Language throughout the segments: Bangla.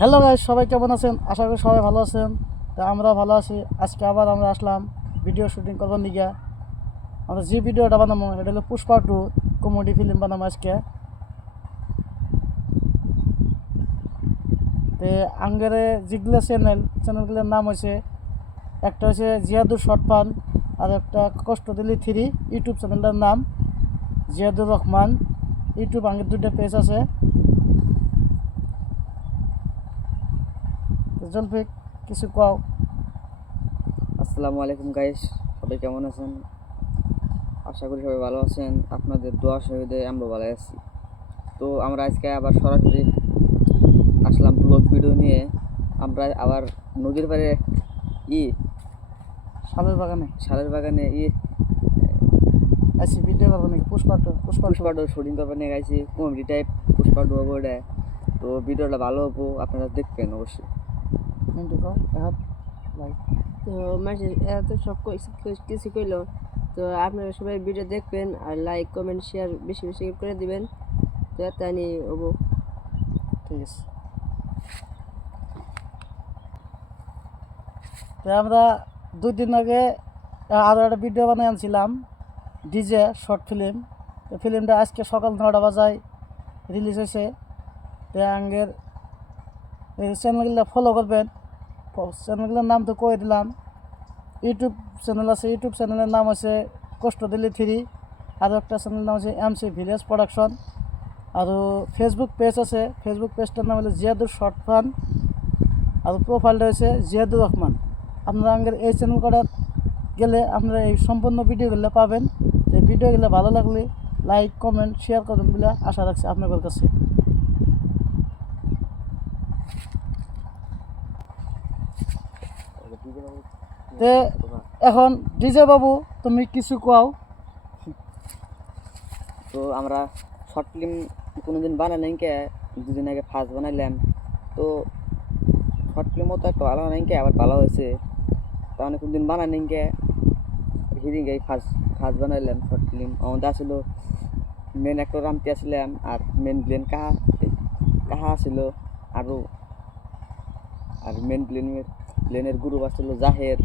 হ্যালো গাইস, সবাই কেমন আছেন? আশা করি সবাই ভালো আছেন। তা আমরা ভালো আছি। আজকে আবার আমরা আসলাম ভিডিও শুটিং করবার নিগা। আমরা যে ভিডিওটা বানাবো এটা হলো পুষ্পা 2 কমেডি ফিল্ম বানাবো আজকে। তে আঙ্গেরে যেগুলো চ্যানেলগুলোর নাম হয়েছে, একটা হচ্ছে জিয়াদুর শর্ট ফান, আর একটা কষ্ট দিলি 3 ইউটিউব চ্যানেলটার নাম জিয়াদুর রহমান ইউটিউব। আঙ্গের 2টা পেজ আছে। তো জলফিক কিছু কও। আসসালামু আলাইকুম গাইস, সবাই কেমন আছেন? আশা করি সবাই ভালো আছেন। আপনাদের দোয়া সহিতে আমরা ভালো আছি। তো আমরা আজকে আবার সরাসরি আসলাম ব্লগ ভিডিও নিয়ে। আমরা আবার নদীর পাড়ে ই শালের বাগানে শালের বাগানে আইসি ভিডিও করবো নাকি পুষ্পা টু। পুষ্পাডোর শুটিং করবার নিয়ে গেছি। কমেডি টাইপ পুষ্পাডো হবো এটা। তো ভিডিওটা ভালো হবো, আপনারা দেখবেন অবশ্যই। মিন্টু কও হাত লাইক। তো মাসে এত সব কিছু কইলো। তো আপনারা সবাই ভিডিও দেখবেন আর লাইক কমেন্ট শেয়ার বেশি বেশি করে দিবেন। তো তানি হবো। ঠিক আছে। তো আমরা 2 দিন আগে আরও একটা ভিডিও বানিয়ে আনছিলাম, ডিজে শর্ট ফিল্ম। তো ফিল্মটা আজকে সকাল 9টা বাজায় রিলিজ হয়েছে। তো আঙ্গের এই চ্যানেলগুলো ফলো করবেন। চ্যানেলগুলোর নাম তো কয়ে দিলাম। ইউটিউব চ্যানেল আছে, ইউটিউব চ্যানেলের নাম আছে কষ্ট দিলি 3। আরও একটা চ্যানেলের নাম আছে MC ভিলেজ প্রোডাকশন। আৰু ফেসবুক পেজ আছে, ফেসবুক পেজটার নাম হলো জিয়াদুর শর্ট ফান, আর প্রোফাইলটা হচ্ছে জিয়াদুর রহমান। আপনারা আমাদের এই চ্যানেল করা গেলে আপনারা এই সম্পূর্ণ ভিডিওগুলো পাবেন। যে ভিডিওগুলো ভালো লাগলে লাইক কমেন্ট শেয়ার করবেন বলে আশা রাখছি আপনাদের কাছে। তে এখন ডিজে বাবু তুমি কিছু কোয়াও। তো আমরা শর্ট ফিল্ম কোনোদিন বানাই কে, 2 দিন আগে ফার্স্ট বানাইলাম। তো শর্ট ফিল্মও তো একটা ভালো বানাই কে, আবার ভালো হয়েছে। তা অনেক কোনদিন বানাই কে হিরিং এই ফার্স্ট বানাইলাম শর্ট ফিল্ম। আমাদের আসলো মেন অ্যাক্টর রামতি আসলাম, আর মেন ভিলেন কাহা কাহা আসিল, আর মেন প্লেনের গ্রুপ আসছিল জাহের,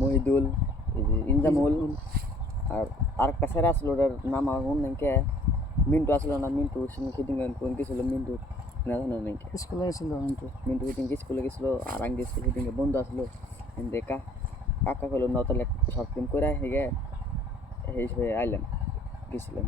মহিদুল, এই যে ইনজামুল, আর আরেকটা স্যার আসলো, ওটার নাম আমার মনে নেই কে। মিন্টু আসলো না, মিন্টু খেদিং কোন গেছিল, মিন্টু না জানো নাকি স্কুলে গেছিল মিন্টু। মিন্টু খেদিং স্কুলে গেছিলো। আর আগে খেদিং বন্ধু আসলো। দেখা কাকা হলো না, তাহলে শর্ট ফিল্ম করে হেগে এই হয়ে আইলাম গেছিলাম।